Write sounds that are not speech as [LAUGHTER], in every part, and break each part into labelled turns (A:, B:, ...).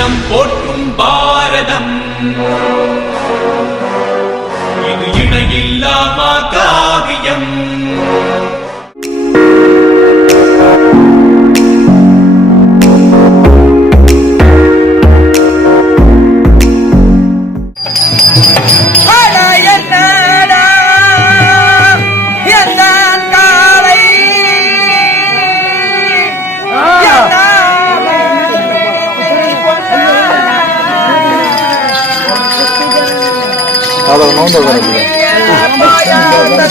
A: அகிலம் போற்றும் பாரதம். இது இணையில்லாமா காவியம்.
B: கொஞ்சம் நோந்து வரணும்னா
C: அட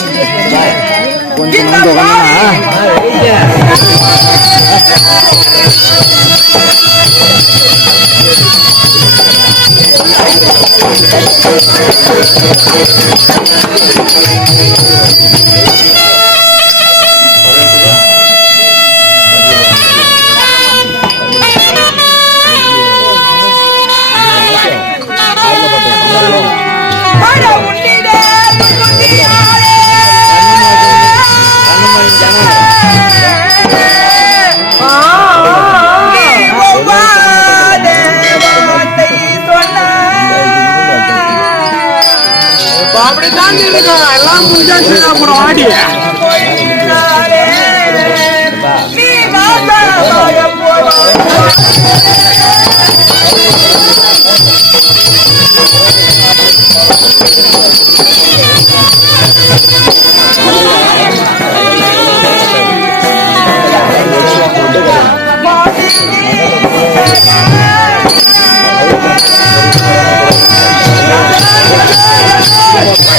D: lambung jadi lambung adi ya. Yeah.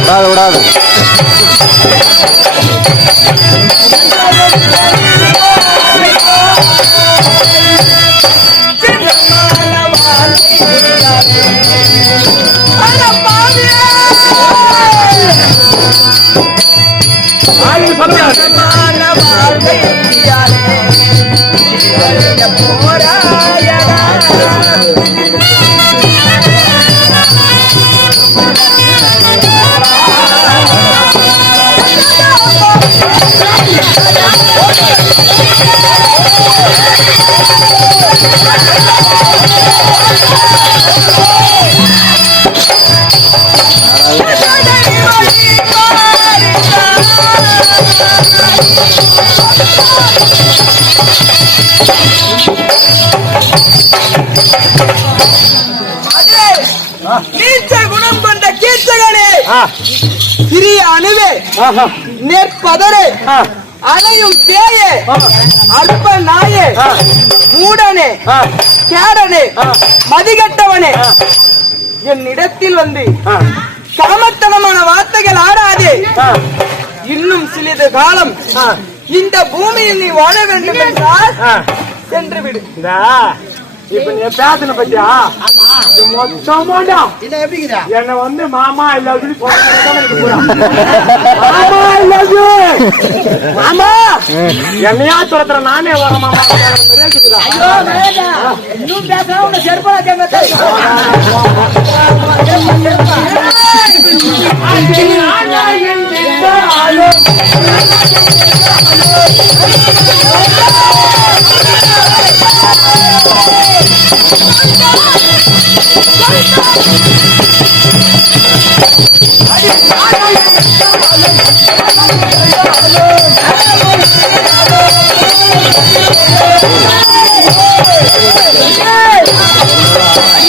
C: விடாது விடாது. விடாது Oh,
B: my God.
C: நீச்சல் குணம் கொண்ட கீர்த்தகனே சிறிய அணுவே நெற்பதரே அணையும் பேயே அற்ப நாயே மூடனே கேடனே மதிகட்டவனே. என்னிடத்தில் வந்து காமத்தனமான வார்த்தைகள் ஆடாதே இன்னும் சிறிது காலம் இந்த பூமியில் நீ வாழ வேண்டும் என்றால் சென்று விடு
D: இப்ப நீ பேசின பத்தியா மொத்தமாடா என்ன வந்து மாமா இல்ல சொல்லி சொல்றது எனக்கு புரியா. மாமா இல்ல மாமா என்னையா துரத்துற நானே வர மாமா?
C: இன்னும் பேசாம உன்னை செருப்பா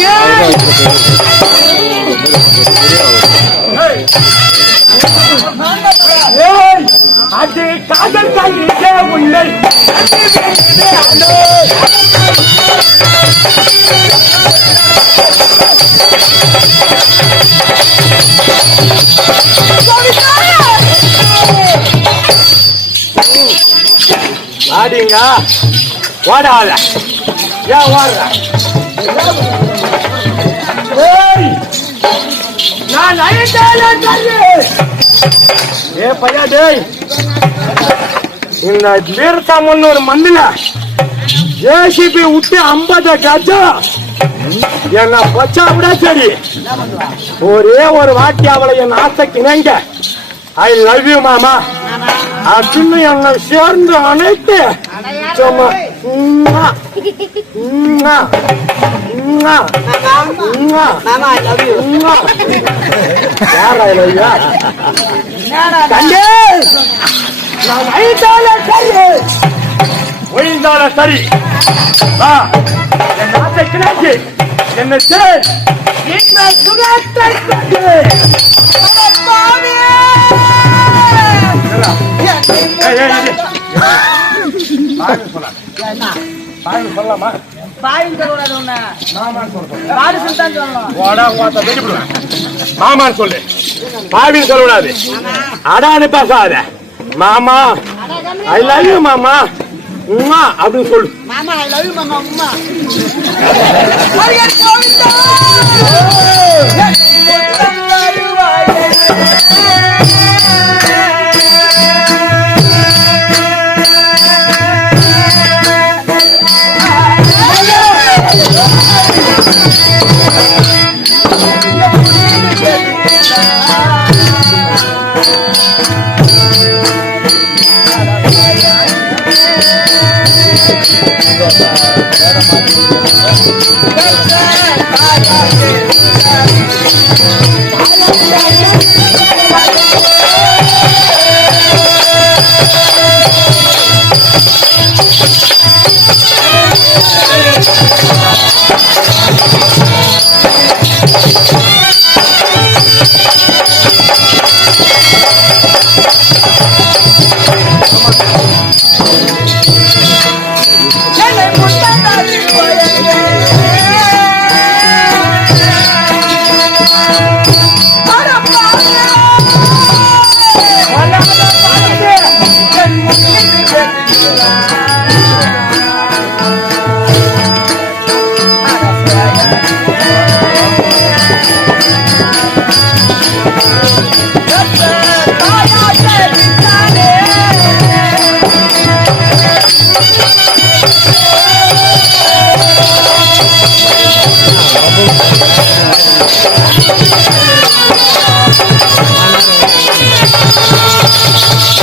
D: Yeah! அது காதல் காலிலே உன்னை ஆடிங்க ஓடாத ஏன் ஓடுற ஏய், நான் அழைத்தாலே தள்ளு. ஏ பையா டேய். இந்த வீரசாமன் ஒரு மண்ணுல ஏசிபி விட்டு ஐம்பது கஜா என்ன பச்சா விட சரி. ஒரே ஒரு வாட்டி அவளை என் ஆசைக்கு இணைங்க. ஐ லவ் யூ மாமா. அப்படின்னு என்னை சேர்ந்து அனைத்து சும்மா ஒழிந்தால சரி என் ஆசை கிணக்கு என்ன சேர் இந்த சுகத்தை ஏய், ஏய், ஏய். பாருங்க சொல்லலாம்.
C: சொல்லக்கூடாது
D: மாமான்னு சொல்றேன்.
C: பாடு சொல்லிதான் சொல்லணும்.
D: உங்க மாமான்னு சொல்லு. பாவின்னு சொல்லக்கூடாது. அடான்னு பேசாத. மாமா ஐ லவ் யூ மாமா. உம்மா அப்படின்னு சொல்லு.
C: மாமா ஐ லவ் யூ மாமா அம்மா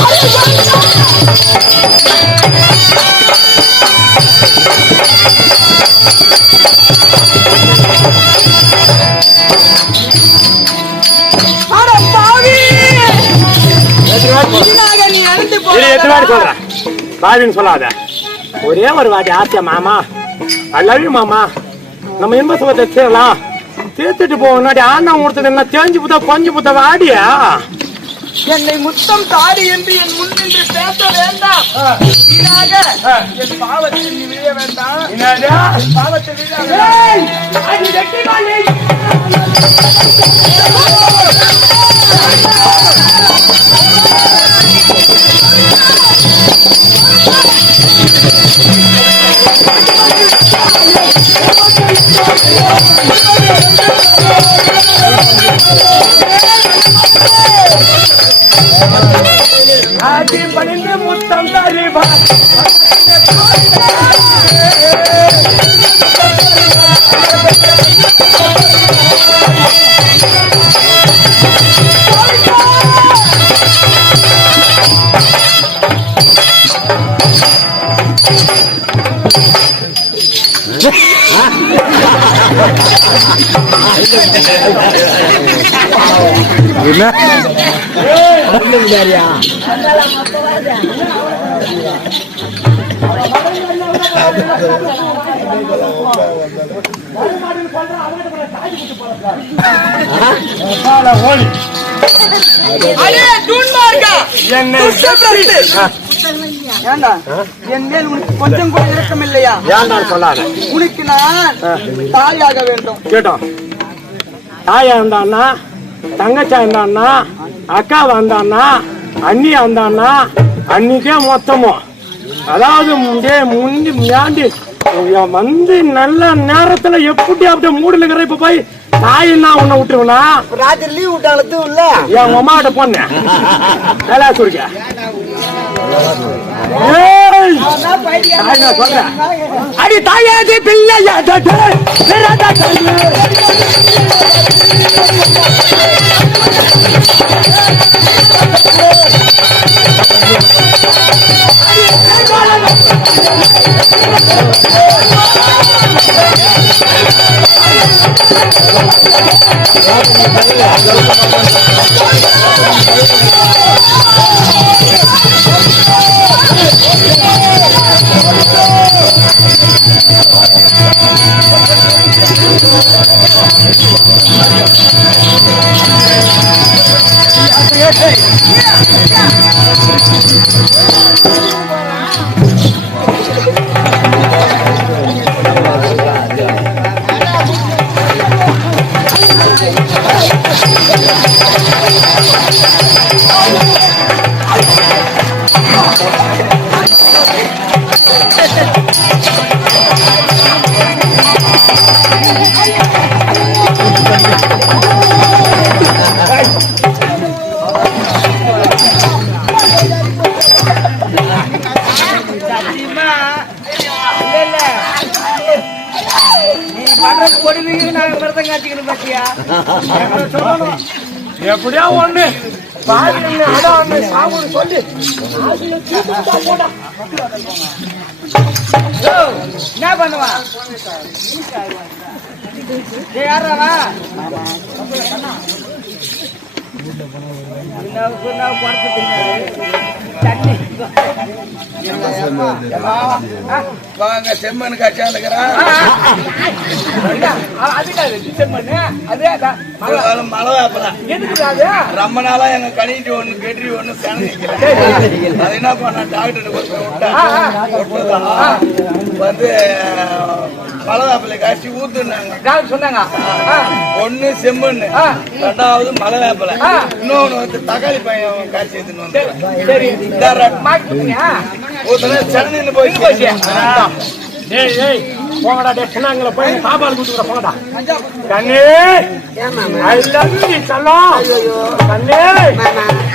C: அட
D: சொல்றேன் பாவின்னு சொல்லாத. ஒரே ஒரு வாட்டி ஆசையா மாமா? ஐ லவ் யூ மாமா. நம்ம இன்ப சுகத்தை சேரலாம் தீர்த்துட்டு முன்னாடி ஆண்டா கொடுத்தது என்ன? தேஞ்சு புத்த கொஞ்சம் புத்த வாடியா?
C: என்னை முத்தம் தாடி என்று என் முன் நின்று பேச வேண்டாம். வீணாக என் பாவத்தில் நீ விழ வேண்டாம்.
D: என்னது
C: பாவத்தை விழ வேண்டாம்.
D: ஏய், அது வெட்டி மாலை. ஆதி பணிந்து முத்தம் தருவா
C: Yeah. இல்ல
D: என்ன?
C: ஏண்டா? என் மேல் உனக்கு கொஞ்சம் கூட இரக்கம் இல்லையா?
D: ஏன்டா சொல்லாத.
C: உனக்கு நான் தாயாக வேண்டும்.
D: கேட்டோம் தாயா இருந்தான்னா தங்கச்சா இருந்தான்னா அக்கா வந்தான்னா அண்ணி வந்தான்னா அன்னிக்கே மொத்தமும் அதாவது முந்தி முன்னாடி வந்து நல்ல நேரத்துல எப்படி அப்படியே மூடில இருக்கிற இப்ப போய் தாயின்னா உன்னை விட்டுருவனா
E: ராத்திரி லீவ் விட்டாலும் இல்ல.
D: என் அம்மாட்ட பொண்ணு நல்லா சொல்லிக்க ஏய்! தாய் நான் சொல்றேன். அடி தாயாதி பிள்ளையா தட்டு, பிறந்த கண்ணு.
C: சத்தியமா இல்ல
D: எப்படியா ஒண்ணு. பாதி சொல்லி.
C: என்ன பண்ணுவா? டேய்,
E: வாங்க செம்மன் காட்சியாளுக்கிறேன்
C: அதே மழை-
E: மழை ரொம்ப நாளா எங்க கணிட்டு ஒண்ணு கெட்டி ஒண்ணு சேனிக்கல அது என்ன பண்ண டாக்டர் வந்து மழை வேப்பிலை காய்ச்சி ஊத்துனாங்க.
C: சொன்னாங்க? ஆ,
E: ஒண்ணு செம்மண்ணு
C: ஆ.
E: ரெண்டாவது மலை வேப்பிலை
C: ஆ.
E: இன்னொன்னு வந்து தக்காளி பையன் காய்ச்சி எடுத்துன்னு வந்து
C: சரி?
E: ஒருத்தனை சென்னைன்னு போயிடுச்சு
C: போச்சு?
D: போங்கடா டே சின்னாங்கள போய் சாப்பாடு கொடுத்துக்கிற போங்கடா. கண்ணே ஐ லவ் யூ செல்லம் கண்ணே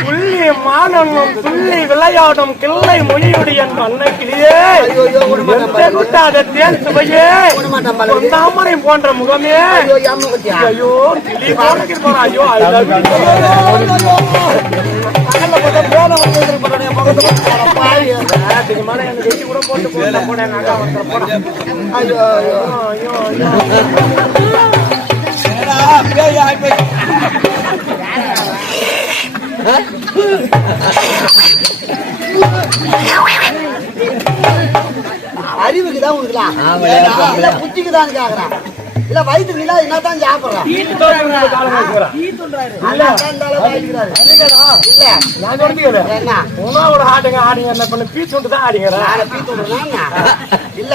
D: புள்ளி மானனும் துள்ளி விளையாடும் கிள்ளை மொழியுடைய அன்னைக்கிலேயே குட்டாத தேன் சுவையே தாமரை போன்ற முகமே. ஐயோ கிளி போனக்கு ஐயோ ஐ லவ் யூ அதுக்கு மேல எனக்கு வெட்டி கூட போட்டு போட போட நாங்க வந்துற போட ஐயோ ஐயோ ஐயோ ஐயோ.
E: அறிவுக்கு தான் உனக்குலாம் இல்ல புத்திக்கு தான் கேக்குறான் இல்ல வயிற்று நிலா சாப்பிடுறான் என்ன?
D: உணவோட ஆடுங்க ஆடுங்க என்ன பண்ண? பீச் விட்டு தான்
E: விடுறான்னா? இல்ல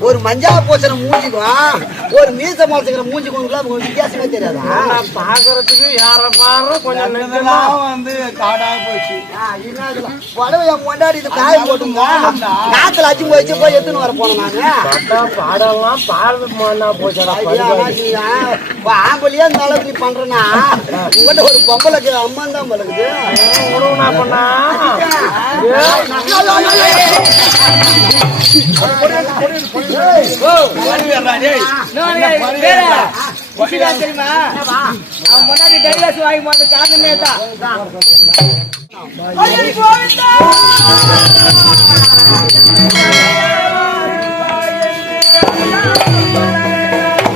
E: ஒரு மஞ்சா பூசண மூஞ்சிக்கும் ஒரு மீச முளைச்சுக்கிற மூஞ்சிக்கும் வித்தியாசமே தெரியாதா?
D: பாக்குறதுக்கு யார பாரு? கொஞ்சம்
E: வந்து காடாக போச்சு. என் கொண்டாடி இது காய போட்டுங்க. காத்துல அச்சு போயிச்சு போய் எடுத்துன்னு வர போனேன் நானு.
D: பட்டா பாடலாம் பாடு மண்ணா
E: ஆம்பளையா ஒரு பொம்பளைக்கு அம்மன் தான்
C: தெரியுமா முன்னாடி டைலாஸ் வாங்கி போனது காரணமே தான்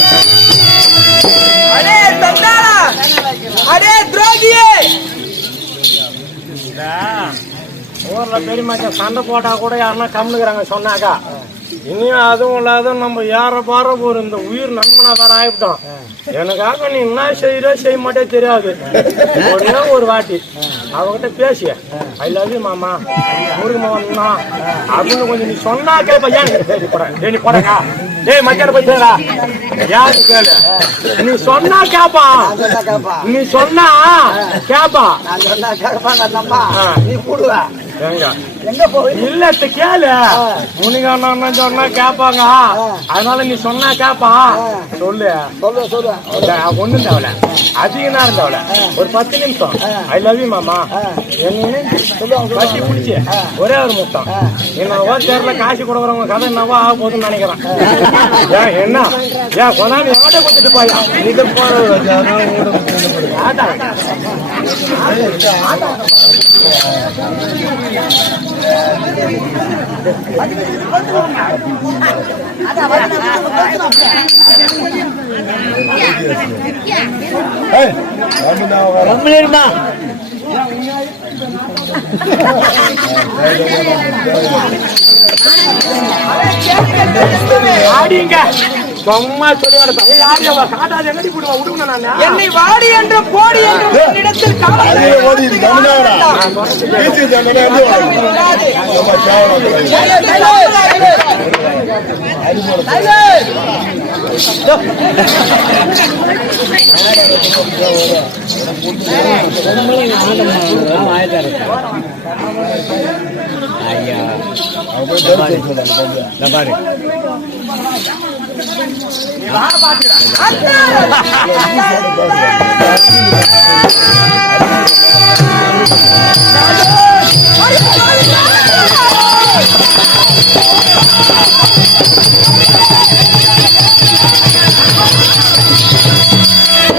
C: அடே
D: ஊர்ல பெரியமாச்சா சண்டை போட்டா கூட யாருன்னா கம்னுக்குறாங்க சொன்னாக்கா. இனியும் அதுவும் இல்லாத நம்ம ஏற பாற ஒரு இந்த உயிர் நண்பனா வேற ஆயிட்டோம் எனக்காக நீ என்ன செய்யற செய்ய மாட்டே தெரியாது. ஒரே ஒரு வாட்டி. அவகிட்ட பேசிய ஐ லவ் யூ மாமா. முருகு மாமா அப்படின்னு கொஞ்சம் நீ சொன்னா கேப்ப. ஏன் சரி போட. நீ போடக்கா. ஏய் மச்சான போய் சேரா யாரு கேளு? நீ சொன்னா கேப்பா.
E: கேப்பா
D: நீ சொன்னா கேப்பா.
E: நான் சொன்னா
D: ஆ.
E: நீ கூடுவ
D: எங்க இல்ல கேளு. உனக்கு அண்ணா சொன்னா கேப்பாங்க. அதனால நீ சொன்னா கேப்பா. சொல்லு.
E: சொல்லு சொல்லு.
D: ஒண்ணும் தேவல அதிகம் நேரம் தேவல ஒரு பத்து நிமிஷம். ஐ லவ் யூ மாமா. பிடிச்சி. ஒரே ஒரு முத்தம். என்னவோ தெரியல காசு கொடுக்குறவங்க கதை என்னவோ ஆக போகுதுன்னு நினைக்கிறேன். ஏன் என்ன? ஏன் கொண்டாந்து எவட கொடுத்துட்டு போயா? இது ஆடிங்க. சும்மா சொல்லி யாரு காட்டாது எங்கடி போடுவா விடுங்க நான்
C: என்னை வாடி என்று போடி என்று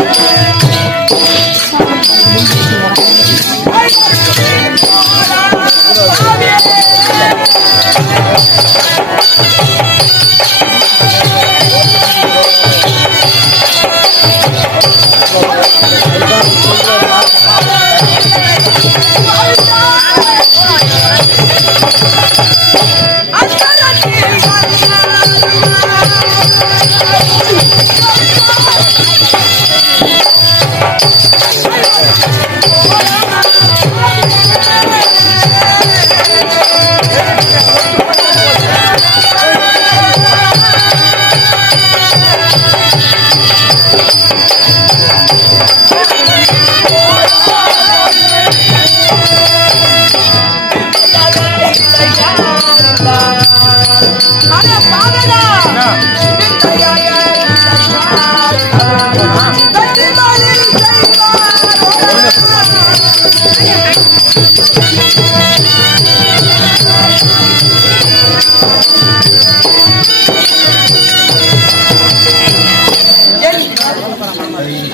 C: Yeah. என்னிடத்தில்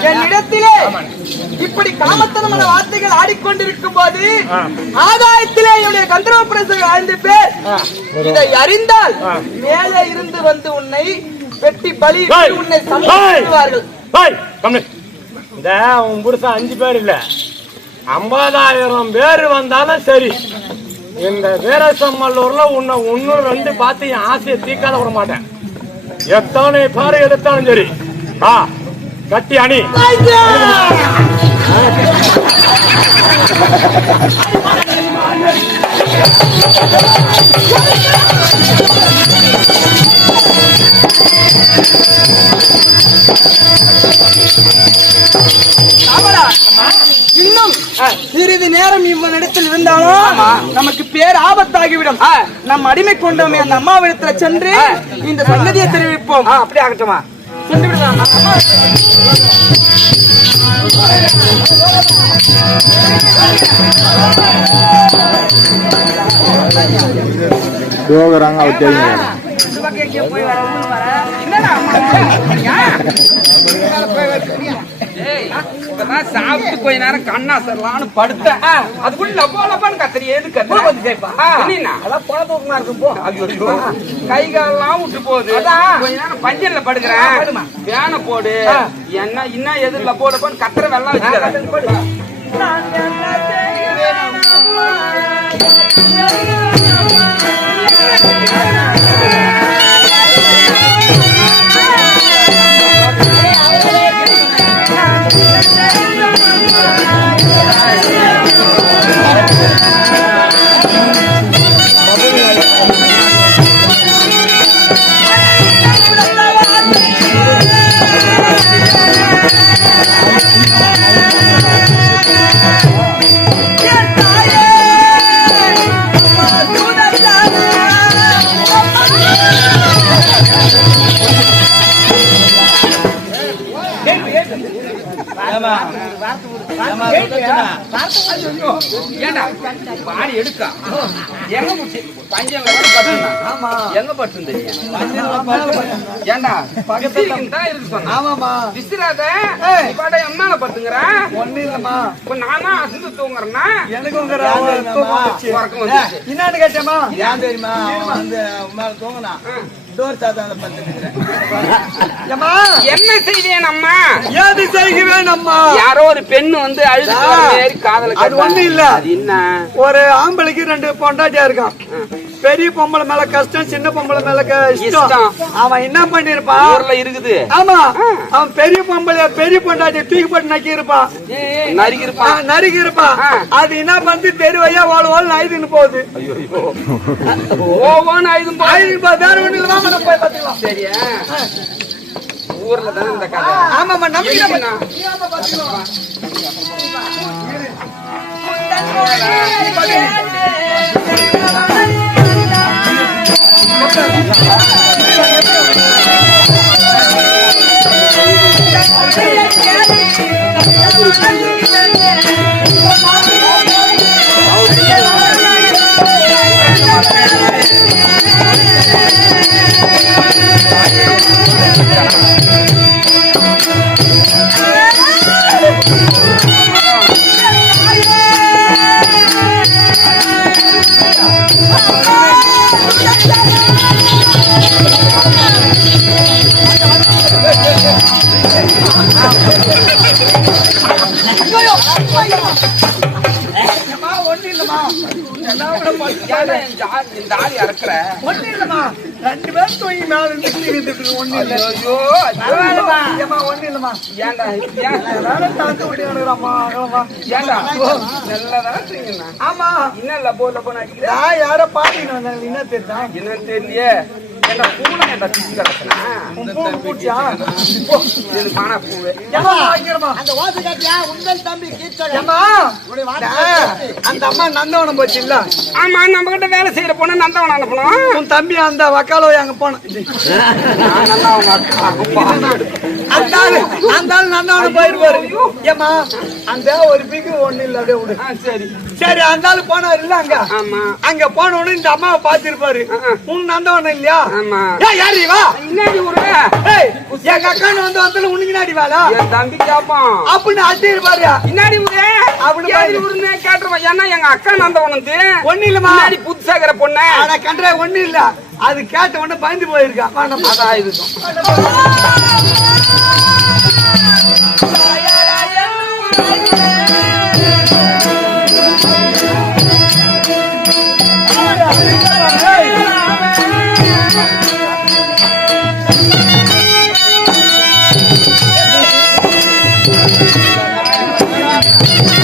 C: என்னிடத்திலே இப்படி காமத்தனமான வார்த்தைகள் ஆடிக்கொண்டிருக்கும் போது ஆதாயத்திலே என்னுடைய கந்தர்வ பிரசு ஐந்து பேர் இதை அறிந்தால் மேலே இருந்து வந்து உன்னை வெட்டி பலி! உன்னை
D: ஏய்! ஏய், கம்மு. இந்த உன் புருஷன் அஞ்சு பேர் இல்ல. ஐம்பதாயிரம் பேர் வந்தாலும் சரி. இந்த வீரசம்மல்லூர்ல உன்னை ஒன்னு ரெண்டு பார்த்து என் ஆசையை தீக்காத விட மாட்டேன். எத்தனை பேர் எடுத்தாலும் சரி. ஆ கட்டி அணி.
C: இன்னும் சிறிது நேரம் இவனிடத்தில் இருந்தாலும் நமக்கு
F: பேர் ஆபத்தாகிவிடும். நம் அடிமை கொண்டோமே அந்த அம்மாவிடத்துல சென்று இந்த சங்கதியை தெரிவிப்போம்.
G: அப்படி ஆகட்டுமா
F: சென்று விடலாம் அந்த சாப்பிட்டு கொஞ்ச நேரம் கண்ணா சரலான்னு படுத்தேன் அதுக்குள்ள லப்போ லப்பான்னு கத்திரி ஏது வந்து கேப்பா. என்ன
G: அதான் போன தூக்கமா இருக்கும் போ.
F: கை காலெல்லாம் விட்டு போகுது. கொஞ்ச நேரம் பஞ்சன்ல படுக்கிறேன். வேனை போடு. என்ன இன்னும் எதிரில போடுப்போன்னு கத்துற வெள்ளம் வச்சுக்காத. ஏண்டா? பாடி எடுக்கா. எங்க முடி பஞ்சம் பட்டுனா? எங்க பட்டு ஏண்டா? தான் இருக்கு சொன்னா
G: ஆமாமா
F: விசிறாத? பாட எம்மால பட்டுங்கற?
G: ஒண்ணு இல்லம்மா.
F: இப்ப நானா அசந்து தூங்குறேன்னா?
G: எனக்கு உங்க.
F: உறக்கம்
G: என்னன்னு கேட்டேமா
H: ஏன் தெரியுமா? அவன் வந்து மேல தூங்கினா. டோர்
F: என்ன செய்வேன் அம்மா?
G: ஏது செய்கிறேன் அம்மா?
F: யாரோ ஒரு பெண் வந்து அழுது காதல
G: அது ஒண்ணு இல்ல.
F: என்ன?
G: ஒரு ஆம்பளைக்கு ரெண்டு பொண்டாட்டியா இருக்கான். பெரிய பொம்பளை மேல கஷ்டம் சின்ன பொம்பளை மேல இஷ்டம். அவன் என்ன பண்ணிருப்பான்?
F: ஊர்ல இருக்குது.
G: ஆமா. அவன் பெரிய பொம்பளை பெரிய பொண்டாட்டிய தூக்கி போட்டு நக்கி இருப்பான்
F: நறுக்கி இருப்பான்
G: நறுக்கி இருப்பான். அது என்ன பண்ணி தெருவையா வாழ வாழ நாயுதுன்னு போகுது.
F: ஓவோன்னு ஆயுதம் போய்
G: நாயுதுன்னு போகுது. வேற ஒண்ணு இல்ல வாங்க நம்ம போய் பாத்துக்கலாம்
F: சரியா? ஊர்ல தானே இந்த கதை?
G: ஆமாமா.
F: ஏன்டா இந்த ஆளி இறக்குற?
G: ஒண்ணு இல்லம்மா ரெண்டு பேரும் தூங்கி மேல இருந்து ஒண்ணு இல்ல
F: ஐயோ,
G: ஒண்ணு இல்லம்மா
F: ஏன்டா, ஏன்?
G: கிடக்குறாம்மா, அகலமா.
F: ஏன்டா? நல்லதானே தூங்கினா?
G: ஆமா
F: என்ன லப்போன்னு அடிக்கிற?
G: நான் யாரோ பாத்தீங்க என்ன தெரியுதா
F: என்னன்னு தெரியலையே. ஏன்டா, பூனை?
G: உன் பூ பூச்சியா?
F: இது மானா பூவு.
H: அந்த ஓசை காட்டியா? உங்கள் தம்பி
G: இந்த- அந்த அம்மா நந்தவனம் போச்சு இல்ல
F: ஆமா நம்ம கிட்ட வேலை செய்யற பொண்ணு நந்தவனம் அனுப்பணும்
G: உன் தம்பி அந்த வக்காலோ அங்க போன. அந்த ஆளு அந்த ஆளு நந்தவனம் போயிருப்பாரு ஏமா அந்த ஒரு பிக்கு ஒண்ணு இல்ல அப்படியே விடு.
F: ஆ, சரி.
G: சரி அந்த ஆளு போனாரு இல்ல அங்க?
F: ஆமா.
G: அங்க போன உடனே இந்த அம்மாவை பாத்திருப்பாரு உன் நந்தவனம் இல்லையா? ஏய் யாரு வா
F: என்னடி ஊரு
G: ஏய் எங்க அக்கான்னு வந்து வந்தாலும் உனக்கு நாடி வாடா
F: என் தம்பி கேப்பான்.
G: அப்படின்னு அட்டி இருப்பாரு
F: இன்னாடி ஊரு
G: அப்படி
F: ஊருன்னு கேட்டுருவான்? ஏன்னா எங்க அக்கா நந்தவனத்து
G: ஒண்ணு இல்லம்மா.
F: முன்னாடி புதுசாகிற பொண்ணு.
G: ஆனா கண்ட ஒண்ணு இல்ல. அது கேட்ட உடனே பயந்து போயிருக்கா. வேணாம்
F: அதான் இதுதான்
B: Yeah. [LAUGHS]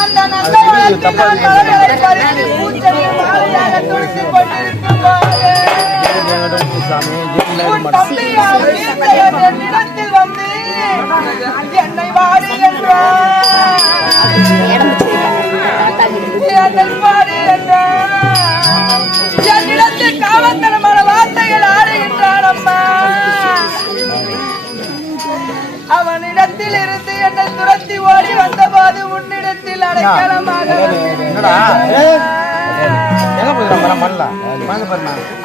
C: அந்த நந்தவனத்தில் நான் மலர்களை பறித்து பூச்செடி மாலையாக தொடுத்துக் கொண்டிருக்கும் போது உன் தம்பியாம் ஈசையன் என்னிடத்தில் வந்து என்னை வாடி என்றார் என்னை வாடி என்றார் என்னிடத்தில் காவத்தனமான வார்த்தைகள் ஆடுகின்றான் அம்மா அவனிடத்தில் இருந்து என்னை துரத்தி ஓடி வந்தபோது உன்னிடத்தில் அடைக்கலமாக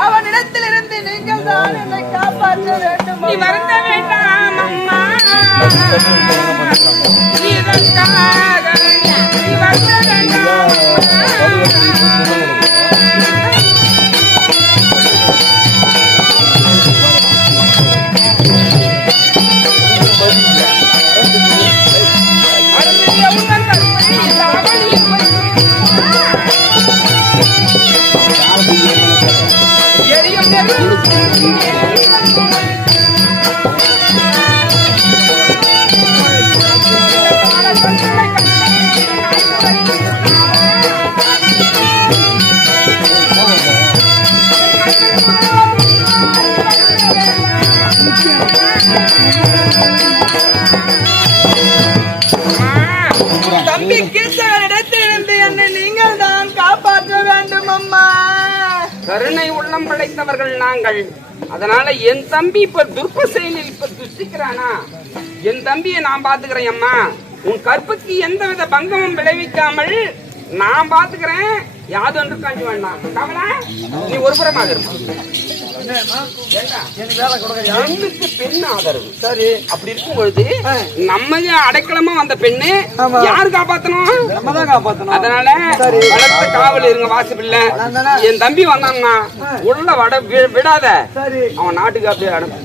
C: அவனிடத்தில் இருந்து நீங்கள் தான் என்னை காப்பாற்ற வேண்டும்
F: நீ வருந்த வேண்டாம் அம்மா. இதற்காக நீ வருந்த வேண்டாம்
C: தம்பி கீர்த்தனிடத்தில் என்னை நீங்கள் தான் காப்பாற்ற வேண்டும் அம்மா.
F: கருணை உள்ளம் படைத்தவர்கள் நாங்கள். அதனால என் தம்பி இப்ப துர்ப்ப செயலில் இப்ப துஷ்டிக்கிறானா? என் தம்பியை நான் பாத்துக்கிறேன் அம்மா. உன் கற்புக்கு எந்தவித பங்கமும் விளைவிக்காமல் நான் பாத்துக்கிறேன் யாதொன்று காஞ்சி வேண்டாம். நீ ஒரு புறமாக பெண்ணுக்கு பெண் ஆதரவு. சரி. அப்படி இருக்கும் பொழுது நம்ம அடைக்கலமா வந்த பெண்ணு யாரு காப்பாத்தணும்? நம்ம தான் காப்பாத்தணும். அதனால வளர்த்த காவல் இருங்க வாசப்பில்ல என் தம்பி வந்தான்னா உள்ள வட விடாத. அவன் நாட்டுக்கு அப்படியே அனுப்பு.